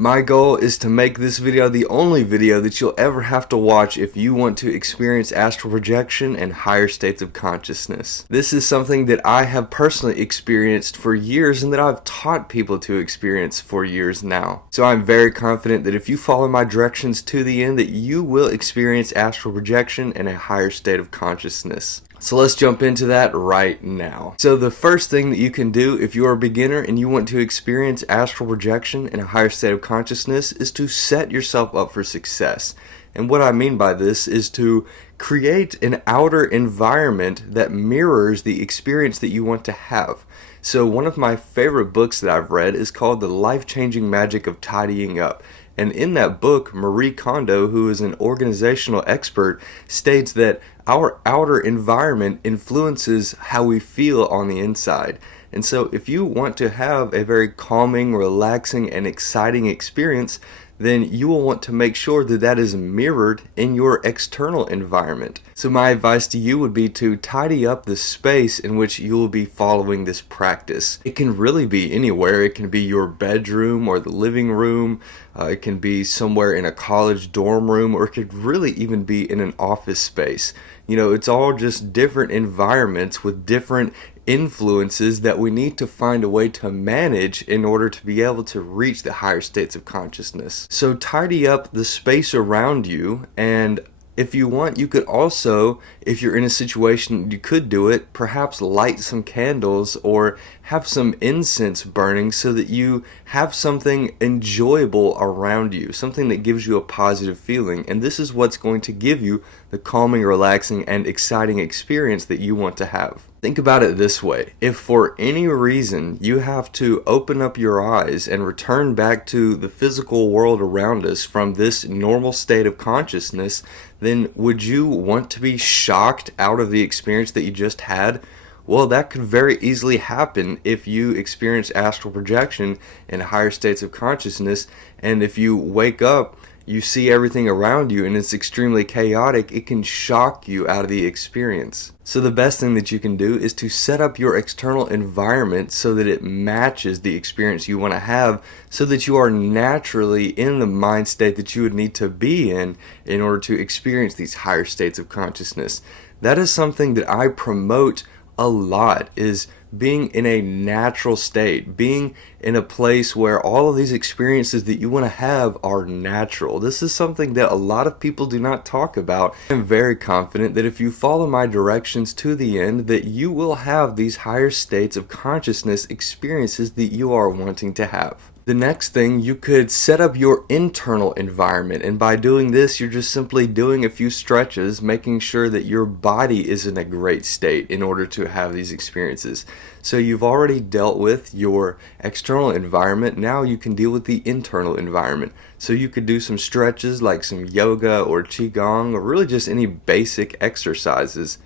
My goal is to make this video the only video that you'll ever have to watch if you want to experience astral projection and higher states of consciousness. This is something that I have personally experienced for years and that I've taught people to experience for years now. So I'm very confident that if you follow my directions to the end, that you will experience astral projection and a higher state of consciousness. So let's jump into that right now. So the first thing that you can do if you're a beginner and you want to experience astral projection in a higher state of consciousness is to set yourself up for success. And what I mean by this is to create an outer environment that mirrors the experience that you want to have. So one of my favorite books that I've read is called The Life-Changing Magic of Tidying Up. And in that book, Marie Kondo, who is an organizational expert, states that our outer environment influences how we feel on the inside. And so if you want to have a very calming, relaxing, and exciting experience, then you will want to make sure that that is mirrored in your external environment. So my advice to you would be to tidy up the space in which you will be following this practice. It can really be anywhere. It can be your bedroom or the living room. It can be somewhere in a college dorm room, or it could really even be in an office space. You know, it's all just different environments with different influences that we need to find a way to manage in order to be able to reach the higher states of consciousness. So tidy up the space around you, and if you want, you could also, if you're in a situation you could do it, perhaps light some candles or have some incense burning so that you have something enjoyable around you, something that gives you a positive feeling. And this is what's going to give you the calming, relaxing, and exciting experience that you want to have. Think about it this way. If for any reason you have to open up your eyes and return back to the physical world around us from this normal state of consciousness, then would you want to be shocked out of the experience that you just had? Well, that could very easily happen if you experience astral projection in higher states of consciousness, and if you wake up, you see everything around you and it's extremely chaotic, it can shock you out of the experience. So the best thing that you can do is to set up your external environment so that it matches the experience you want to have, so that you are naturally in the mind state that you would need to be in order to experience these higher states of consciousness. That is something that I promote a lot, is being in a natural state, being in a place where all of these experiences that you want to have are natural. This is something that a lot of people do not talk about. I'm very confident that if you follow my directions to the end, that you will have these higher states of consciousness experiences that you are wanting to have. The next thing, you could set up your internal environment, and by doing this you're just simply doing a few stretches, making sure that your body is in a great state in order to have these experiences. So you've already dealt with your external environment, now you can deal with the internal environment. So you could do some stretches like some yoga or qigong, or really just any basic exercises,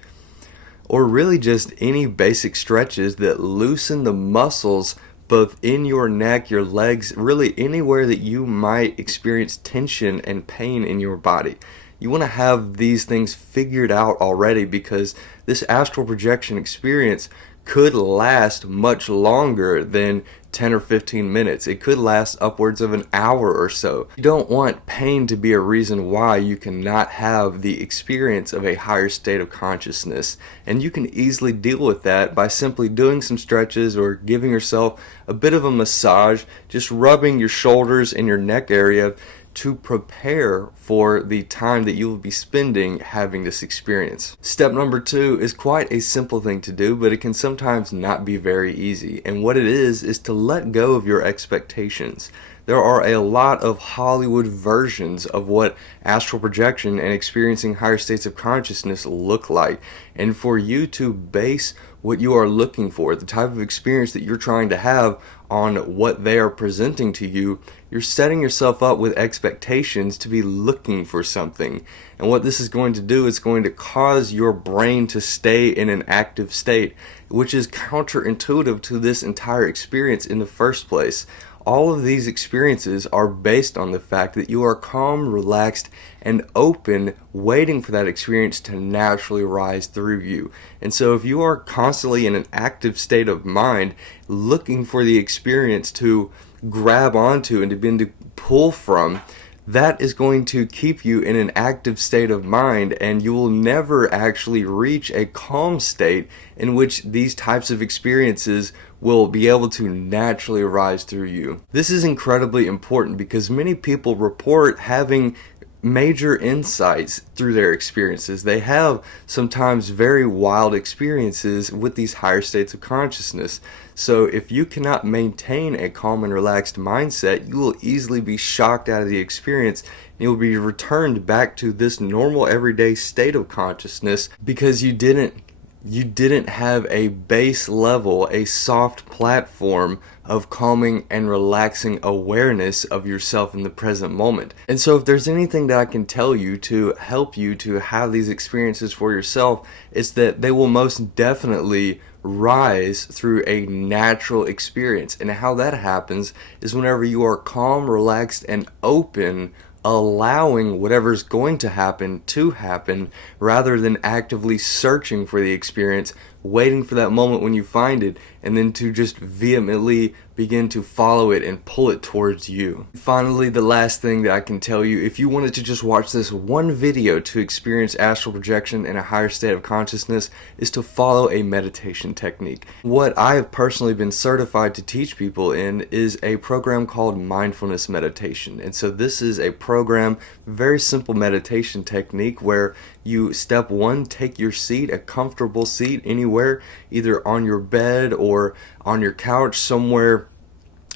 or really just any basic stretches that loosen the muscles both in your neck, your legs, really anywhere that you might experience tension and pain in your body. You want to have these things figured out already, because this astral projection experience could last much longer than 10 or 15 minutes. It could last upwards of an hour or so. You don't want pain to be a reason why you cannot have the experience of a higher state of consciousness. And you can easily deal with that by simply doing some stretches or giving yourself a bit of a massage, just rubbing your shoulders and your neck area to prepare for the time that you will be spending having this experience. Step number 2 is quite a simple thing to do, but it can sometimes not be very easy. And what it is to let go of your expectations. There are a lot of Hollywood versions of what astral projection and experiencing higher states of consciousness look like. And for you to base what you are looking for, the type of experience that you're trying to have, on what they are presenting to you, you're setting yourself up with expectations to be looking for something. And what this is going to do is going to cause your brain to stay in an active state, which is counterintuitive to this entire experience in the first place. All of these experiences are based on the fact that you are calm, relaxed, and open, waiting for that experience to naturally rise through you. And so if you are constantly in an active state of mind, looking for the experience to grab onto and to begin to pull from, that is going to keep you in an active state of mind, and you will never actually reach a calm state in which these types of experiences will be able to naturally arise through you. This is incredibly important because many people report having major insights through their experiences. They have sometimes very wild experiences with these higher states of consciousness. So if you cannot maintain a calm and relaxed mindset, you will easily be shocked out of the experience, and you'll be returned back to this normal everyday state of consciousness because you didn't have a base level, a soft platform of calming and relaxing awareness of yourself in the present moment. And so if there's anything that I can tell you to help you to have these experiences for yourself, it's that they will most definitely rise through a natural experience. And how that happens is whenever you are calm, relaxed, and open, allowing whatever's going to happen rather than actively searching for the experience, waiting for that moment when you find it, and then to just vehemently begin to follow it and pull it towards you. Finally, the last thing that I can tell you, if you wanted to just watch this one video to experience astral projection in a higher state of consciousness, is to follow a meditation technique. What I have personally been certified to teach people in is a program called mindfulness meditation. And so this is a program, very simple meditation technique where you, step one, take your seat, a comfortable seat anywhere, either on your bed or on your couch, somewhere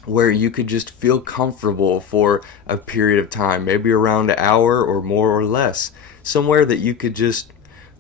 where you could just feel comfortable for a period of time, maybe around an hour or more or less, somewhere that you could just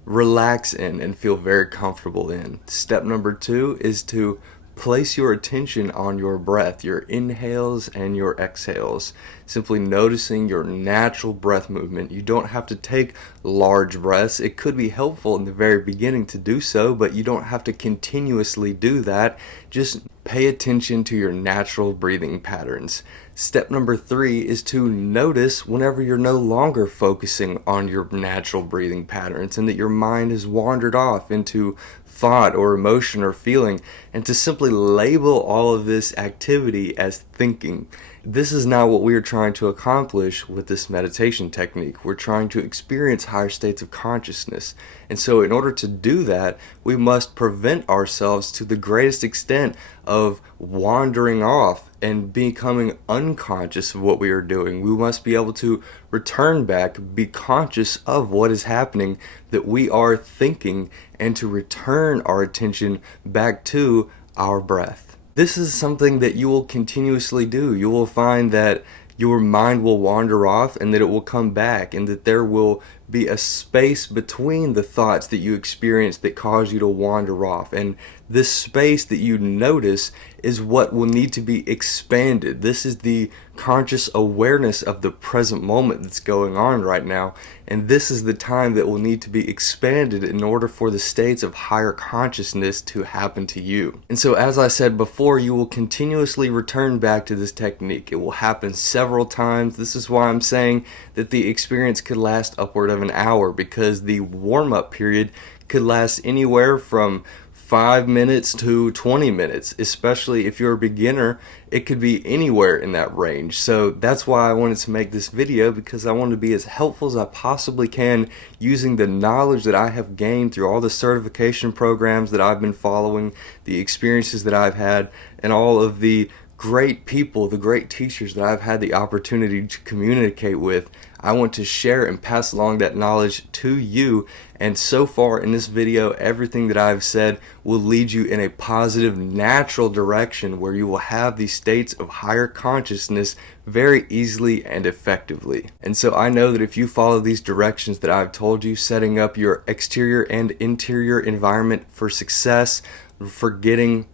relax in and feel very comfortable in. Step number two is to place your attention on your breath, your inhales and your exhales. Simply noticing your natural breath movement. You don't have to take large breaths. It could be helpful in the very beginning to do so, but you don't have to continuously do that. Just pay attention to your natural breathing patterns. Step number three is to notice whenever you're no longer focusing on your natural breathing patterns and that your mind has wandered off into thought or emotion or feeling, and to simply label all of this activity as thinking. This is not what we are trying to accomplish with this meditation technique. We're trying to experience higher states of consciousness. And so in order to do that, we must prevent ourselves to the greatest extent of wandering off and becoming unconscious of what we are doing. We must be able to return back, be conscious of what is happening, that we are thinking, and to return our attention back to our breath. This is something that you will continuously do. You will find that your mind will wander off and that it will come back, and that there will be a space between the thoughts that you experience that cause you to wander off. And this space that you notice is what will need to be expanded. This is the conscious awareness of the present moment that's going on right now. And this is the time that will need to be expanded in order for the states of higher consciousness to happen to you. And so, as I said before, you will continuously return back to this technique. It will happen several times. This is why I'm saying that the experience could last upward of an hour, because the warm-up period could last anywhere from 5 minutes to 20 minutes, especially if you're a beginner. It could be anywhere in that range. So that's why I wanted to make this video, because I want to be as helpful as I possibly can using the knowledge that I have gained through all the certification programs that I've been following, the experiences that I've had, and all of the great people, the great teachers that I've had the opportunity to communicate with. I want to share and pass along that knowledge to you. And so far in this video, everything that I've said will lead you in a positive, natural direction where you will have these states of higher consciousness very easily and effectively. And so I know that if you follow these directions that I've told you, setting up your exterior and interior environment for success, forgetting,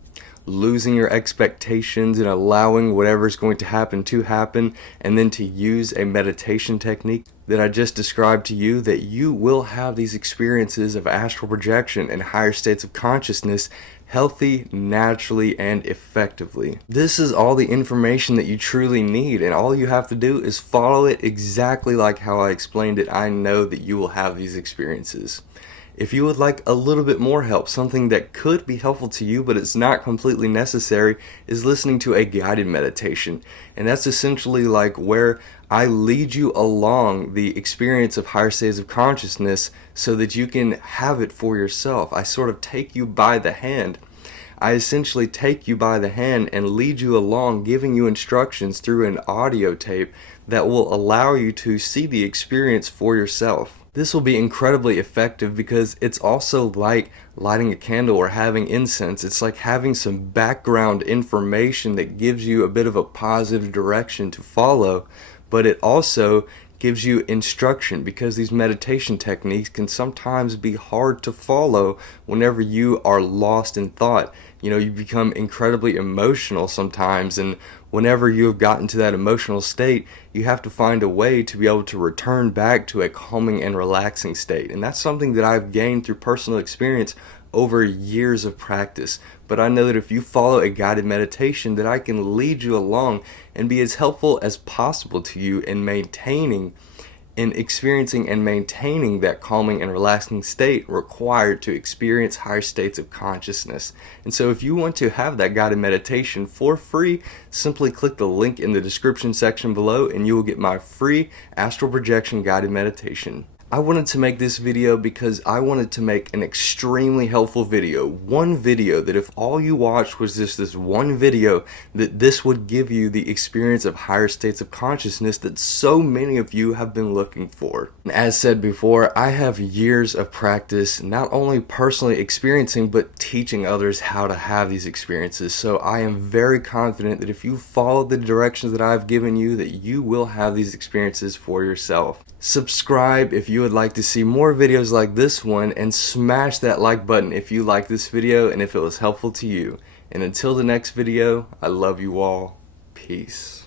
losing your expectations and allowing whatever's going to happen, and then to use a meditation technique that I just described to you, that you will have these experiences of astral projection and higher states of consciousness healthy, naturally, and effectively. This is all the information that you truly need, and all you have to do is follow it exactly like how I explained it. I know that you will have these experiences. If you would like a little bit more help, something that could be helpful to you but it's not completely necessary, is listening to a guided meditation. And that's essentially like where I lead you along the experience of higher states of consciousness so that you can have it for yourself. I sort of take you by the hand. I essentially take you by the hand and lead you along, giving you instructions through an audio tape that will allow you to see the experience for yourself. This will be incredibly effective because it's also like lighting a candle or having incense. It's like having some background information that gives you a bit of a positive direction to follow, but it also gives you instruction, because these meditation techniques can sometimes be hard to follow whenever you are lost in thought. You become incredibly emotional sometimes, and whenever you have gotten to that emotional state, you have to find a way to be able to return back to a calming and relaxing state. And that's something that I've gained through personal experience over years of practice. But I know that if you follow a guided meditation, that I can lead you along and be as helpful as possible to you in experiencing and maintaining that calming and relaxing state required to experience higher states of consciousness. And so if you want to have that guided meditation for free, simply click the link in the description section below and you will get my free astral projection guided meditation. I wanted to make this video because I wanted to make an extremely helpful video. One video that if all you watched was just this one video, that this would give you the experience of higher states of consciousness that so many of you have been looking for. And as said before, I have years of practice, not only personally experiencing, but teaching others how to have these experiences. So I am very confident that if you follow the directions that I've given you, that you will have these experiences for yourself. Subscribe if you would like to see more videos like this one, and smash that like button if you like this video and if it was helpful to you. And until the next video, I love you all. Peace.